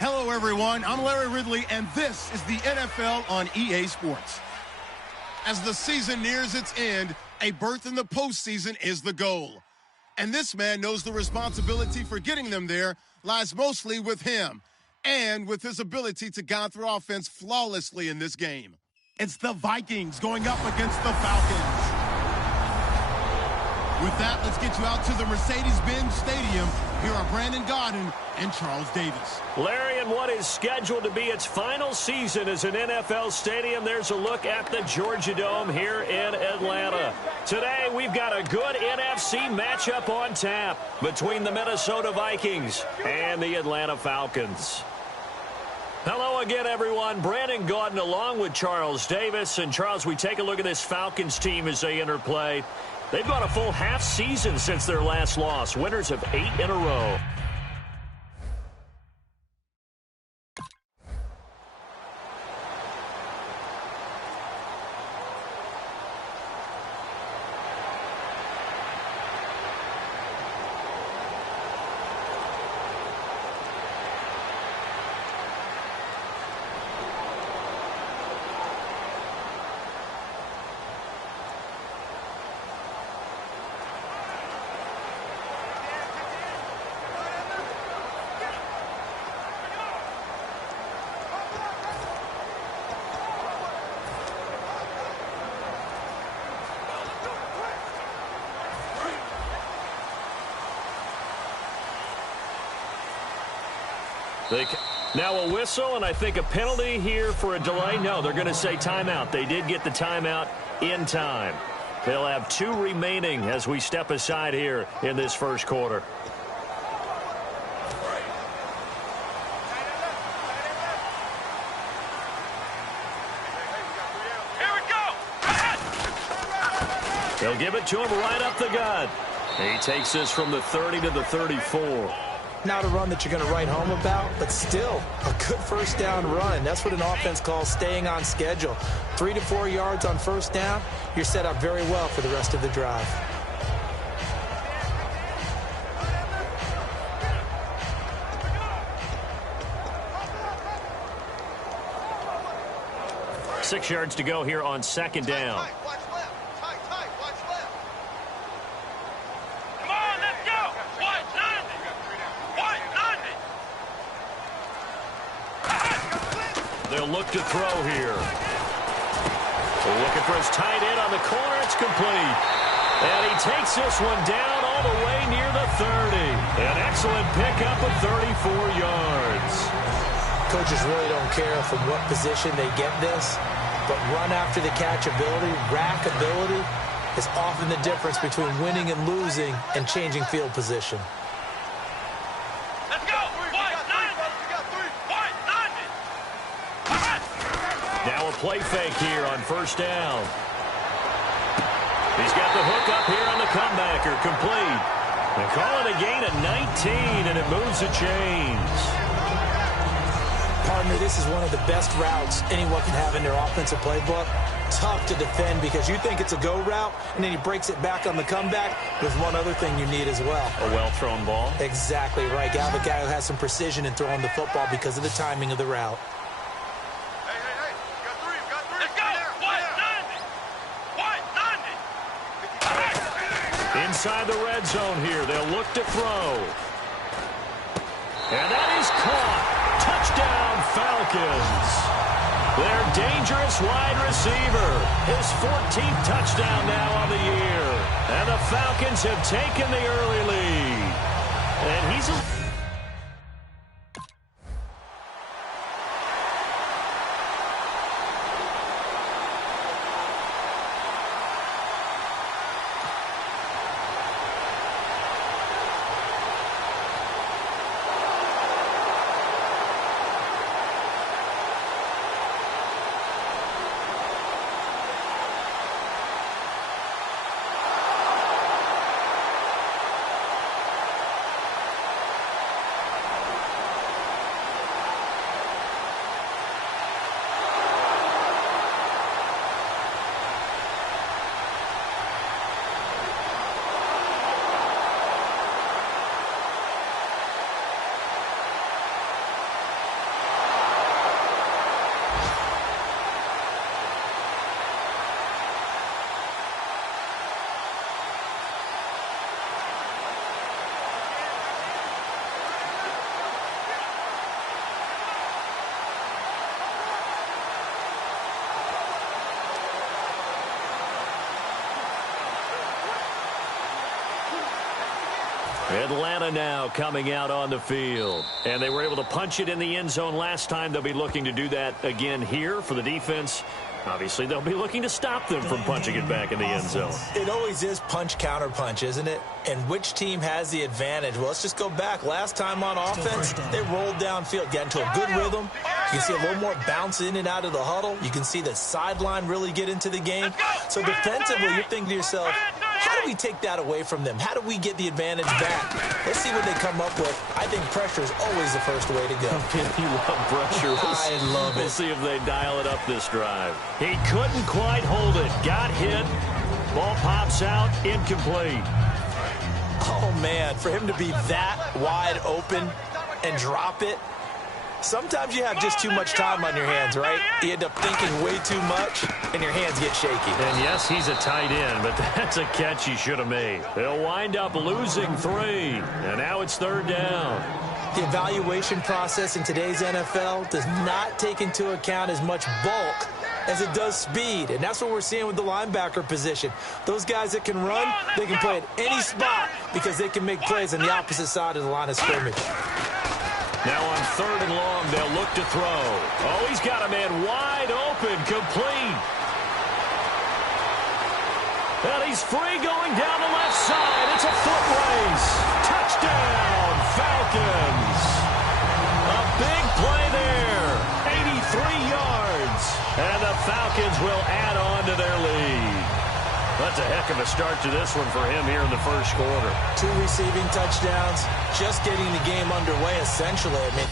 Hello, everyone. I'm Larry Ridley, and this is the NFL on EA Sports. As the season nears its end, a berth in the postseason is the goal. And this man knows the responsibility for getting them there lies mostly with him and with his ability to guide their offense flawlessly in this game. It's the Vikings going up against the Falcons. With that, let's get you out to the Mercedes-Benz Stadium. Here are Brandon Gaudin and Charles Davis. Larry, in what is scheduled to be its final season as an NFL stadium, there's a look at the Georgia Dome here in Atlanta. Today, we've got a good NFC matchup on tap between the Minnesota Vikings and the Atlanta Falcons. Hello again, everyone. Brandon Gaudin along with Charles Davis. And, Charles, we take a look at this Falcons team as they interplay. They've gone a full half season since their last loss. Winners of 8 in a row. Now a whistle, and I think a penalty here for a delay. No, they're going to say timeout. They did get the timeout in time. They'll have 2 remaining as we step aside here in this first quarter. They'll give it to him right up the gut. He takes this from the 30 to the 34. Not a run that you're going to write home about, but still a good first down run. That's what an offense calls staying on schedule. 3 to 4 yards on first down, you're set up very well for the rest of the drive. Six yards to go here on second down. They'll look to throw here. They're looking for his tight end on the corner. It's complete. And he takes this one down all the way near the 30. An excellent pickup of 34 yards. Coaches really don't care from what position they get this, but run after the catch ability, rack ability, is often the difference between winning and losing and changing field position. Now a play fake here on first down. He's got the hook up here on the comebacker, complete. They call it a gain of 19, and it moves the chains. Partner, this is one of the best routes anyone can have in their offensive playbook. Tough to defend because you think it's a go route, and then he breaks it back on the comeback. There's one other thing you need as well. A well-thrown ball? Exactly right. You have a guy who has some precision in throwing the football because of the timing of the route. Inside the red zone here, they'll look to throw. And that is caught. Touchdown, Falcons. Their dangerous wide receiver. His 14th touchdown now on the year. And the Falcons have taken the early lead. And he's Atlanta now coming out on the field. And they were able to punch it in the end zone last time. They'll be looking to do that again here for the defense. Obviously, they'll be looking to stop them from punching it back in the end zone. It always is punch, counter punch, isn't it? And which team has the advantage? Well, let's just go back. Last time on offense, they rolled downfield, got into a good rhythm. You can see a little more bounce in and out of the huddle. You can see the sideline really get into the game. So defensively, you're thinking to yourself, how do we take that away from them? How do we get the advantage back? Let's see what they come up with. I think pressure is always the first way to go. You love pressure. I love it. We'll see if they dial it up this drive. He couldn't quite hold it. Got hit. Ball pops out. Incomplete. Oh, man, for him to be that wide open and drop it, sometimes you have just too much time on your hands, right? You end up thinking way too much, and your hands get shaky. And, yes, he's a tight end, but that's a catch he should have made. They'll wind up losing 3, and now it's 3rd down. The evaluation process in today's NFL does not take into account as much bulk as it does speed, and that's what we're seeing with the linebacker position. Those guys that can run, they can play at any spot because they can make plays on the opposite side of the line of scrimmage. Now on 3rd and long, they'll look to throw. Oh, he's got a man wide open, complete. And he's free going down the left side. It's a foot race. Touchdown, Falcons. A big play there. 83 yards. And the Falcons will add on to their lead. That's a heck of a start to this one for him here in the first quarter. 2 receiving touchdowns, just getting the game underway, essentially. I mean,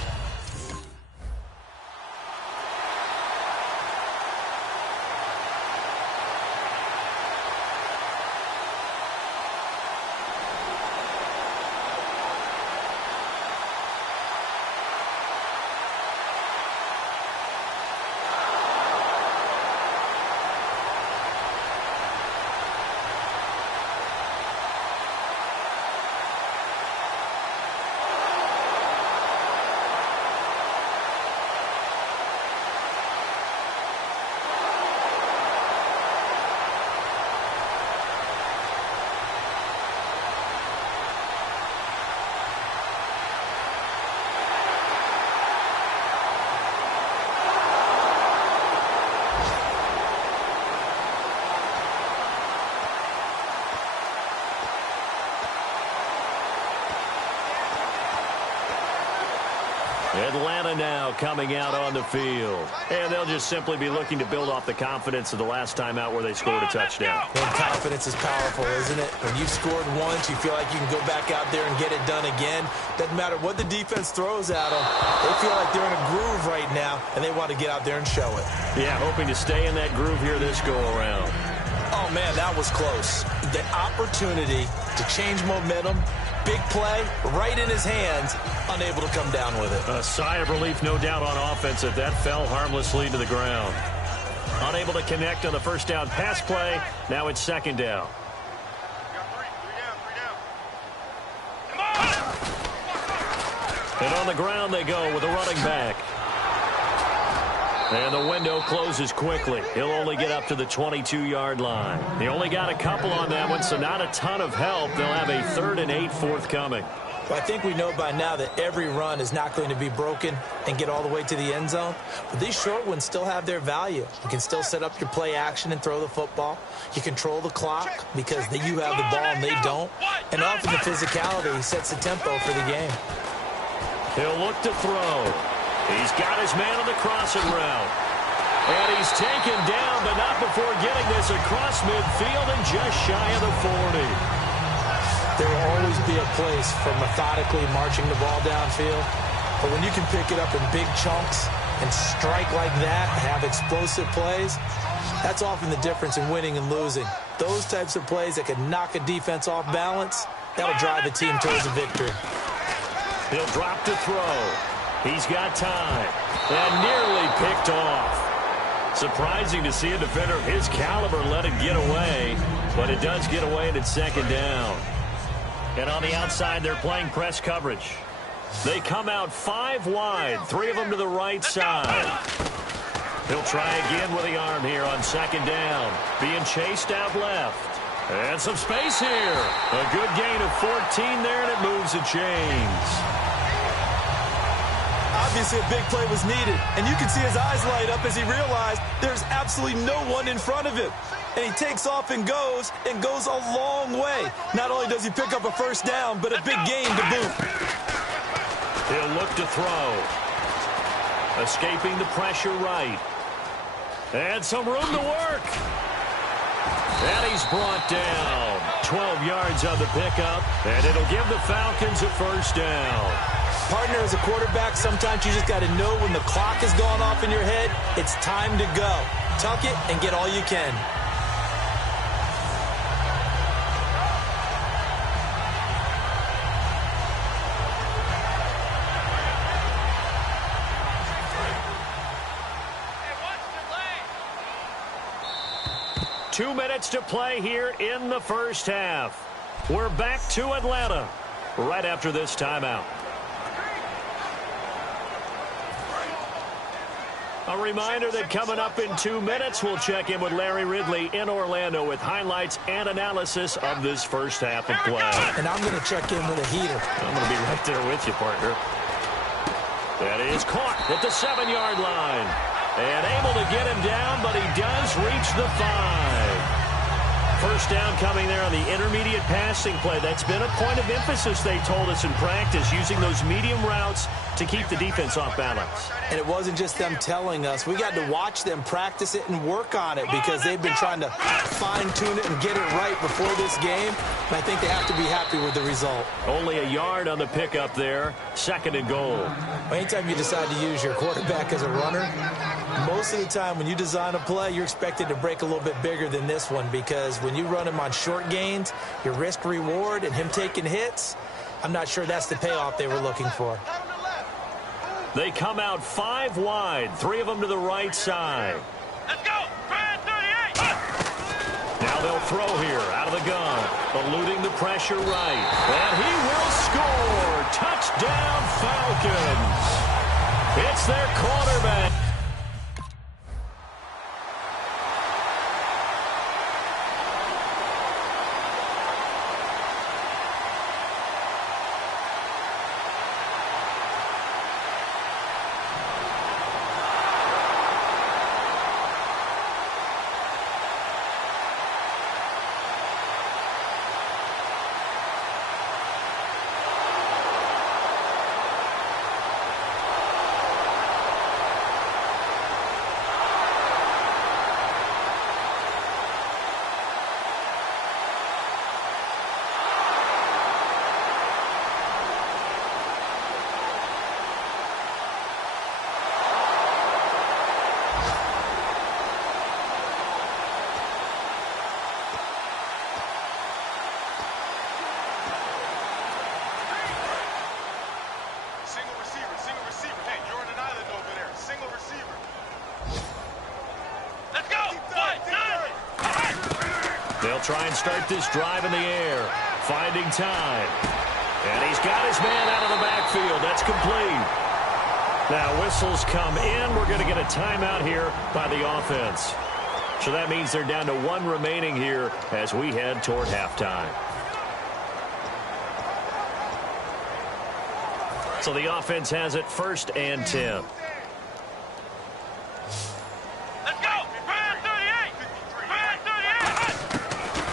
Atlanta now coming out on the field. And they'll just simply be looking to build off the confidence of the last time out where they scored a touchdown. Well, confidence is powerful, isn't it? When you've scored once, you feel like you can go back out there and get it done again. Doesn't matter what the defense throws at them. They feel like they're in a groove right now, and they want to get out there and show it. Yeah, hoping to stay in that groove here this go-around. Oh, man, that was close. The opportunity to change momentum, big play, right in his hands, unable to come down with it. A sigh of relief, no doubt, on offense if that fell harmlessly to the ground. Unable to connect on the first down pass play. Now it's 2nd down. And on the ground they go with a running back. And the window closes quickly. He'll only get up to the 22-yard line. They only got a couple on that one, so not a ton of help. They'll have a 3rd and 8 forthcoming. Well, I think we know by now that every run is not going to be broken and get all the way to the end zone. But these short ones still have their value. You can still set up your play action and throw the football. You control the clock because you have the ball and they don't. And often the physicality sets the tempo for the game. He'll look to throw. He's got his man on the crossing route. And he's taken down, but not before getting this across midfield and just shy of the 40. There will always be a place for methodically marching the ball downfield. But when you can pick it up in big chunks and strike like that, have explosive plays, that's often the difference in winning and losing. Those types of plays that can knock a defense off balance, that'll drive a team towards a victory. He'll drop to throw. He's got time. And nearly picked off. Surprising to see a defender of his caliber let it get away. But it does get away and it's 2nd down. And on the outside, they're playing press coverage. They come out 5 wide, 3 of them to the right side. He'll try again with the arm here on 2nd down. Being chased out left. And some space here. A good gain of 14 there, and it moves the chains. Obviously, a big play was needed, and you can see his eyes light up as he realized there's absolutely no one in front of him. And he takes off and goes a long way. Not only does he pick up a first down, but a big gain to boot. He'll look to throw. Escaping the pressure right. And some room to work. And he's brought down. 12 yards on the pickup, and it'll give the Falcons a first down. Partner, as a quarterback, sometimes you just got to know when the clock has gone off in your head, it's time to go. Tuck it and get all you can. Two minutes to play here in the first half. We're back to Atlanta right after this timeout. A reminder that coming up in 2 minutes, we'll check in with Larry Ridley in Orlando with highlights and analysis of this first half of play. And I'm going to check in with a heater. I'm going to be right there with you, partner. That is caught at the 7-yard line. And able to get him down, but he does reach the 5. First down coming there on the intermediate passing play. That's been a point of emphasis, they told us in practice, using those medium routes to keep the defense off balance. And it wasn't just them telling us. We got to watch them practice it and work on it because they've been trying to fine-tune it and get it right before this game. And I think they have to be happy with the result. Only a yard on the pickup there. 2nd and goal. Anytime you decide to use your quarterback as a runner, most of the time when you design a play, you're expected to break a little bit bigger than this one because when you run him on short gains, your risk-reward and him taking hits, I'm not sure that's the payoff they were looking for. They come out 5 wide, 3 of them to the right side. Let's go! 38! Now they'll throw here out of the gun, eluding the pressure right. And he will score! Touchdown, Falcons! It's their quarterback. They'll try and start this drive in the air. Finding time. And he's got his man out of the backfield. That's complete. Now whistles come in. We're going to get a timeout here by the offense. So that means they're down to 1 remaining here as we head toward halftime. So the offense has it 1st and 10.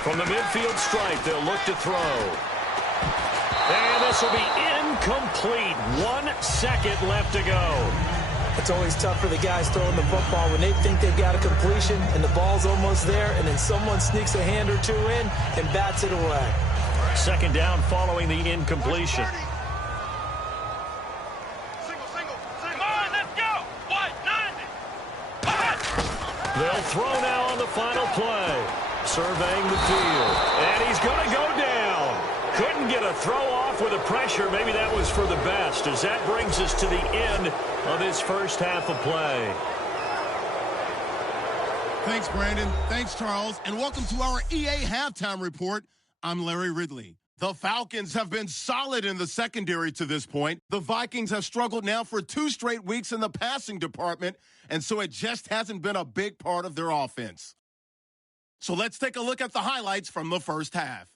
From the midfield stripe, they'll look to throw. And this will be incomplete. 1 second left to go. It's always tough for the guys throwing the football when they think they've got a completion and the ball's almost there, and then someone sneaks a hand or 2 in and bats it away. 2nd down following the incompletion. They'll throw now on the final play. Surveying the field. And he's going to go down. Couldn't get a throw off with the pressure. Maybe that was for the best, as that brings us to the end of this first half of play. Thanks, Brandon. Thanks, Charles. And welcome to our EA Halftime Report. I'm Larry Ridley. The Falcons have been solid in the secondary to this point. The Vikings have struggled now for 2 straight weeks in the passing department, and so it just hasn't been a big part of their offense. So let's take a look at the highlights from the first half.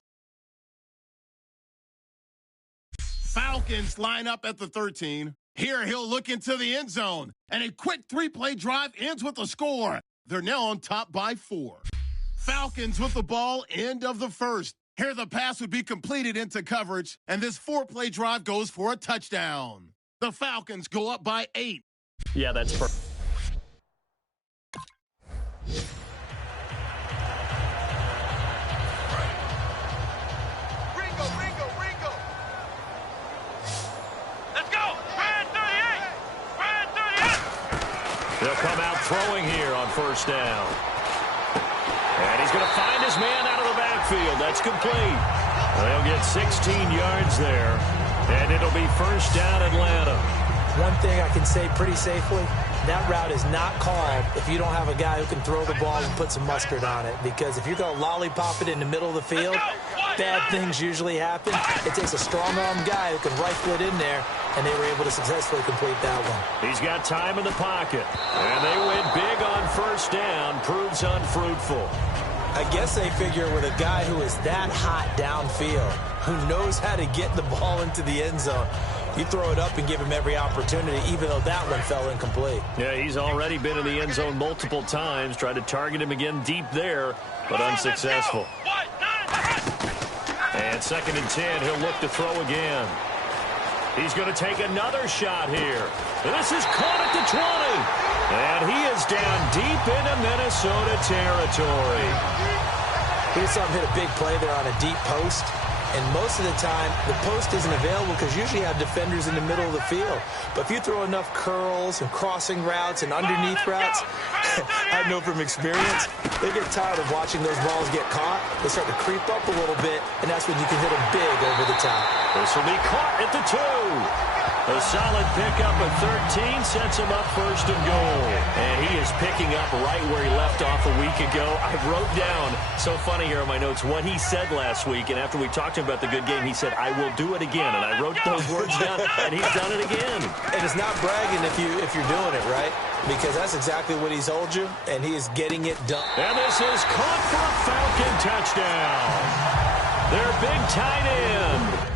Falcons line up at the 13. Here he'll look into the end zone. And a quick three-play drive ends with a score. They're now on top by 4. Falcons with the ball, end of the first. Here the pass would be completed into coverage. And this 4-play drive goes for a touchdown. The Falcons go up by 8. Yeah, that's perfect. Ringo. Let's go. Brad 38. They'll come out throwing here on first down. And he's going to find his man out of the backfield. That's complete. They'll get 16 yards there. And it'll be first down Atlanta. One thing I can say pretty safely, that route is not called if you don't have a guy who can throw the ball and put some mustard on it. Because if you're going to lollipop it in the middle of the field, bad things usually happen. It takes a strong-arm guy who can rifle it in there, and they were able to successfully complete that one. He's got time in the pocket. And they win big on first down. Proves unfruitful. I guess they figure with a guy who is that hot downfield, who knows how to get the ball into the end zone, you throw it up and give him every opportunity, even though that one fell incomplete. Yeah, he's already been in the end zone multiple times. Tried to target him again deep there, but unsuccessful. And 2nd and 10, he'll look to throw again. He's going to take another shot here. This is caught at the 20. And he is down deep into Minnesota territory. We saw him hit a big play there on a deep post. And most of the time, the post isn't available because usually you have defenders in the middle of the field. But if you throw enough curls and crossing routes and underneath routes, I know from experience, they get tired of watching those balls get caught. They start to creep up a little bit, and that's when you can hit them big over the top. This will be caught at the 2. A solid pickup of 13 sets him up first and goal. And he is picking up right where he left off a week ago. I wrote down, so funny here on my notes, what he said last week. And after we talked to him about the good game, he said, I will do it again. And I wrote those words down, and he's done it again. And it's not bragging if you're doing it, right? Because that's exactly what he's told you, and he is getting it done. And this is caught for a Falcon touchdown. Their big tight end.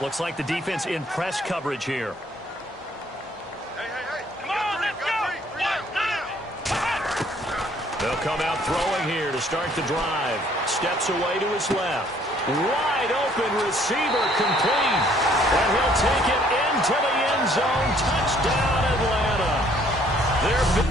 Looks like the defense in press coverage here. Hey. Come on, let's go. They'll come out throwing here to start the drive. Steps away to his left. Wide open receiver complete. And he'll take it into the end zone. Touchdown, Atlanta. They're big.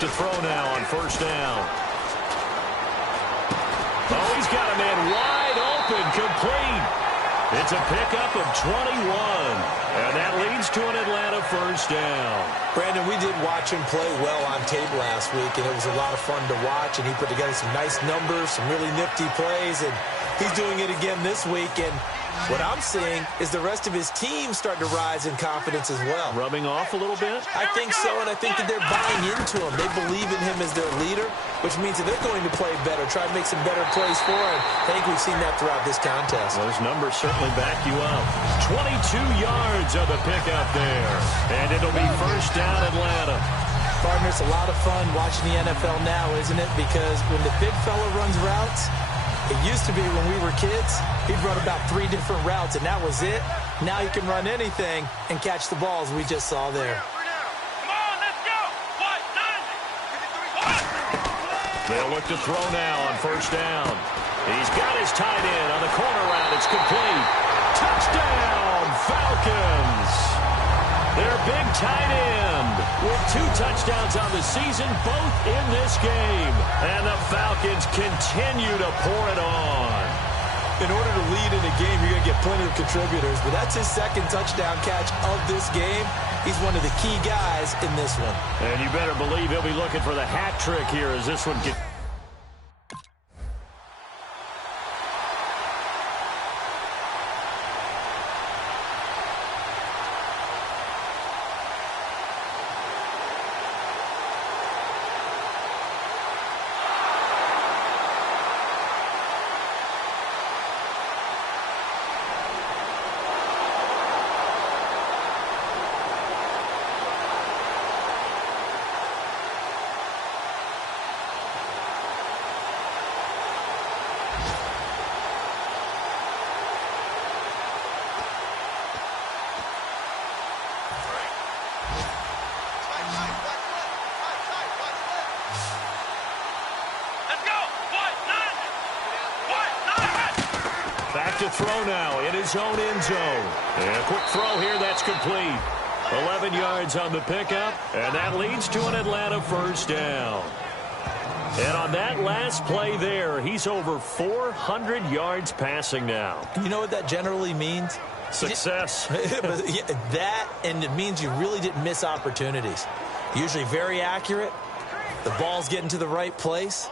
To throw now on first down. Oh, he's got a man wide open, complete. It's a pickup of 21, and that leads to an Atlanta first down. Brandon, we did watch him play well on tape last week, and it was a lot of fun to watch, and he put together some nice numbers, some really nifty plays, and he's doing it again this week, and what I'm seeing is the rest of his team starting to rise in confidence as well. Rubbing off a little bit? I think so, and I think that they're buying into him. They believe in him as their leader, which means that they're going to play better, try to make some better plays for him. I think we've seen that throughout this contest. Those numbers certainly back you up. 22 yards of the pickup there, and it'll be first down Atlanta. Partner, it's a lot of fun watching the NFL now, isn't it? Because when the big fella runs routes, it used to be when we were kids, he'd run about 3 different routes, and that was it. Now he can run anything and catch the balls we just saw there. Come on, let's go. They'll look to throw now on first down. He's got his tight end on the corner route. It's complete. Touchdown, Falcons. Their big tight end with 2 touchdowns on the season, both in this game. And the Falcons continue to pour it on. In order to lead in a game, you're going to get plenty of contributors, but that's his second touchdown catch of this game. He's one of the key guys in this one. And you better believe he'll be looking for the hat trick here as this one gets... Back to throw now in his own end zone. And a quick throw here, that's complete. 11 yards on the pickup, and that leads to an Atlanta first down. And on that last play there, he's over 400 yards passing now. You know what that generally means? Success. That, and it means you really didn't miss opportunities. Usually very accurate. The ball's getting to the right place.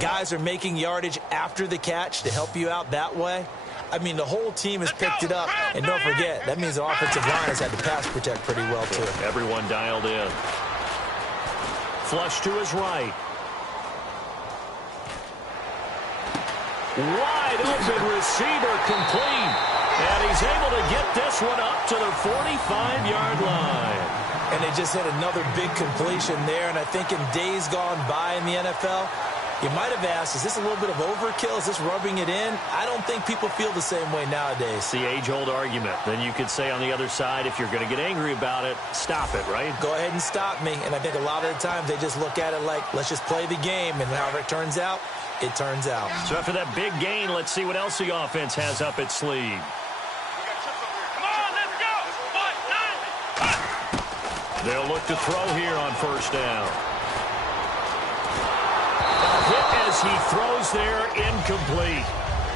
Guys are making yardage after the catch to help you out that way. I mean, the whole team has picked it up. And don't forget, that means the offensive line has had to pass protect pretty well, too. Everyone dialed in. Flush to his right. Wide open receiver complete. And he's able to get this one up to the 45-yard line. And they just hit another big completion there. And I think in days gone by in the NFL, you might have asked, is this a little bit of overkill? Is this rubbing it in? I don't think people feel the same way nowadays. It's the age-old argument. Then you could say on the other side, if you're going to get angry about it, stop it, right? Go ahead and stop me. And I think a lot of the times they just look at it like, let's just play the game. And however it turns out, it turns out. So after that big gain, let's see what else the offense has up its sleeve. They'll look to throw here on first down. A hit as he throws there, incomplete.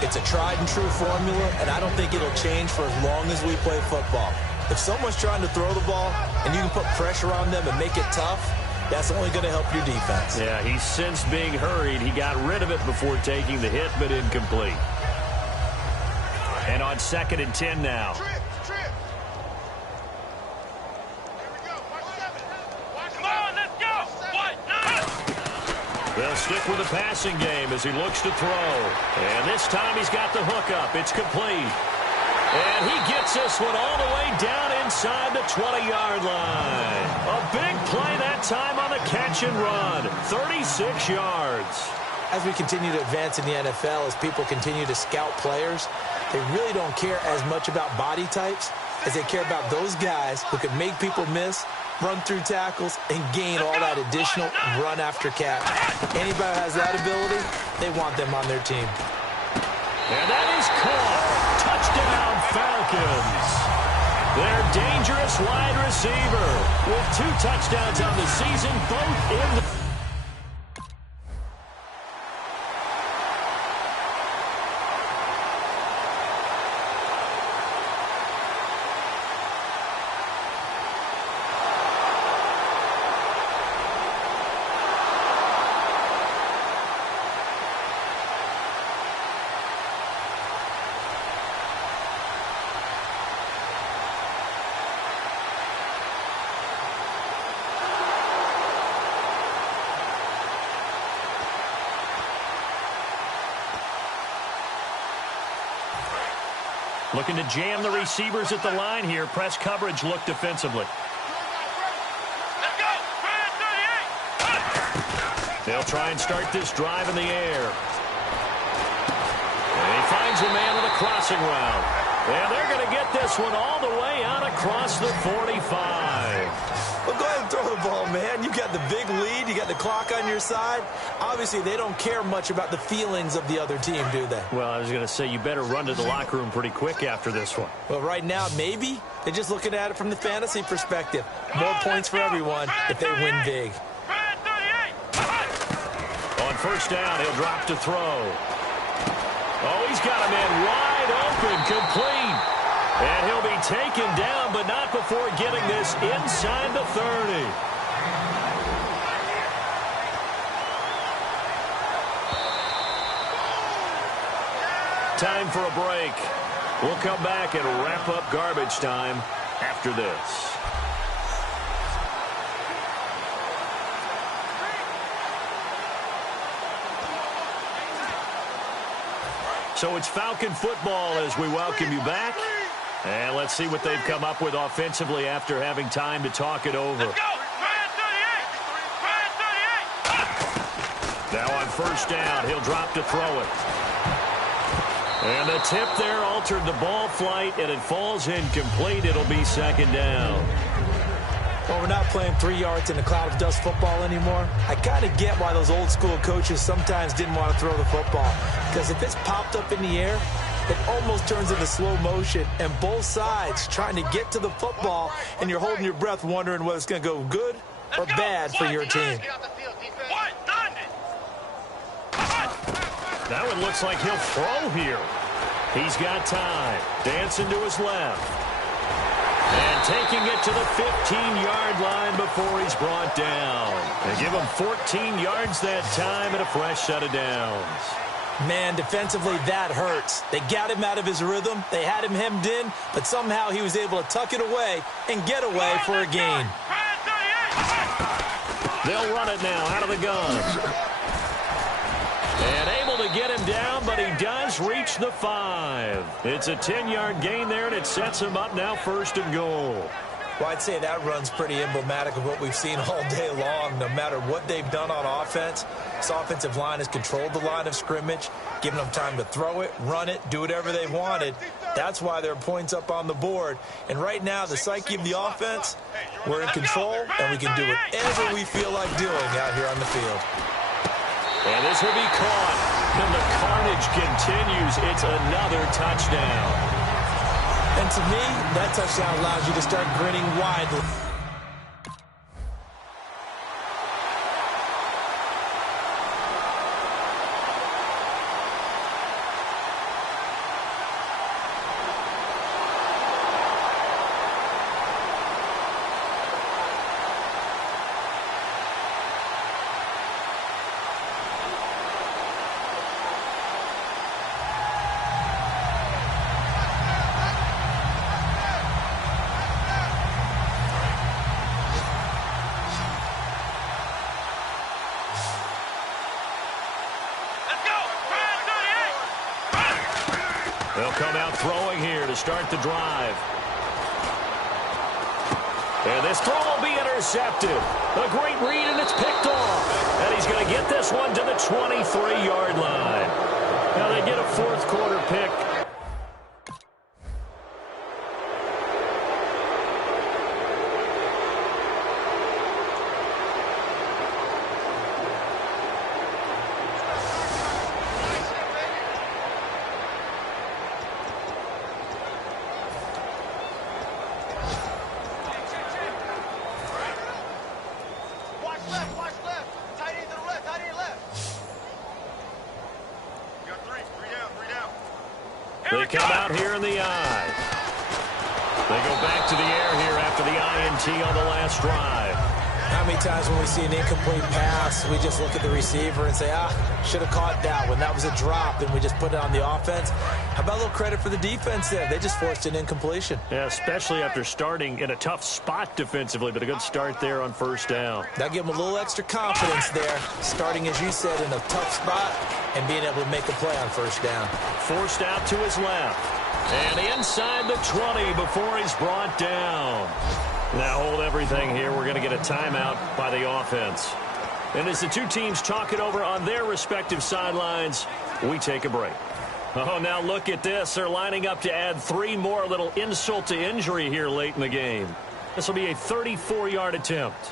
It's a tried-and-true formula, and I don't think it'll change for as long as we play football. If someone's trying to throw the ball and you can put pressure on them and make it tough, that's only going to help your defense. Yeah, he's since being hurried. He got rid of it before taking the hit, but incomplete. And on 2nd and 10 now. They'll stick with the passing game as he looks to throw. And this time he's got the hook up. It's complete. And he gets this one all the way down inside the 20-yard line. A big play that time on the catch and run. 36 yards. As we continue to advance in the NFL, as people continue to scout players, they really don't care as much about body types as they care about those guys who can make people miss, run through tackles, and gain all that additional run after catch. Anybody who has that ability, they want them on their team. And that is caught. Touchdown, Falcons. Their dangerous wide receiver with 2 touchdowns on the season, both in the... Looking to jam the receivers at the line here. Press coverage look defensively. Let's go! Brand 38! They'll try and start this drive in the air. And he finds a man with a crossing route. And they're going to get this one all the way out across the 45. Well, go ahead and throw the ball, man. You got the big lead. You got the clock on your side, obviously they don't care much about the feelings of the other team, do they? Well, I was going to say you better run to the locker room pretty quick after this one. Well, right now, maybe. They're just looking at it from the fantasy perspective. More points for everyone if they win big. On first down, he'll drop to throw. Oh, he's got a man wide open, complete. And he'll be taken down, but not before getting this inside the 30. Time for a break. We'll come back and wrap up garbage time after this. So it's Falcon football as we welcome you back. And let's see what they've come up with offensively after having time to talk it over. Let's go! Now on first down, he'll drop to throw it. And the tip there altered the ball flight, and it falls incomplete. It'll be second down. Well, we're not playing 3 yards in a cloud of dust football anymore. I kind of get why those old school coaches sometimes didn't want to throw the football. Because if it's popped up in the air, it almost turns into slow motion, and both sides trying to get to the football, and you're holding your breath wondering whether it's going to go good or bad for your team. That one looks like he'll throw here. He's got time. Dancing to his left. And taking it to the 15-yard line before he's brought down. They give him 14 yards that time and a fresh set of downs. Man, defensively, that hurts. They got him out of his rhythm. They had him hemmed in, but somehow he was able to tuck it away and get away for a gain. They'll run it now out of the gun. And able to get him down, but he does reach the 5. It's a 10-yard gain there, and it sets him up now first and goal. Well, I'd say that run's pretty emblematic of what we've seen all day long. No matter what they've done on offense, this offensive line has controlled the line of scrimmage, given them time to throw it, run it, do whatever they wanted. That's why there are points up on the board. And right now, the psyche of the offense, we're in control, and we can do whatever we feel like doing out here on the field. And this will be caught. And the carnage continues. It's another touchdown. And to me, that touchdown allows you to start grinning widely. They'll come out throwing here to start the drive. And this throw will be intercepted. A great read, and it's picked off. And he's going to get this one to the 23-yard line. Now they get a fourth quarter pick. They come out here in the eye. They go back to the air here after the INT on the last drive. How many times when we see an incomplete pass, we just look at the receiver and say, should have caught that one. That was a drop, and we just put it on the offense. How about a little credit for the defense there? They just forced an incompletion. Yeah, especially after starting in a tough spot defensively, but a good start there on first down. That gave them a little extra confidence there, starting, as you said, in a tough spot and being able to make a play on first down. Forced out to his left. And inside the 20 before he's brought down. Now hold everything here. We're going to get a timeout by the offense. And as the two teams talk it over on their respective sidelines, we take a break. Oh, now look at this. They're lining up to add 3 more. Little insult to injury here late in the game. This will be a 34-yard attempt.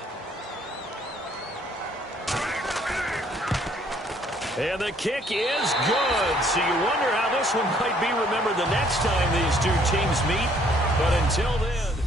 And the kick is good. So you wonder how this one might be remembered the next time these two teams meet. But until then...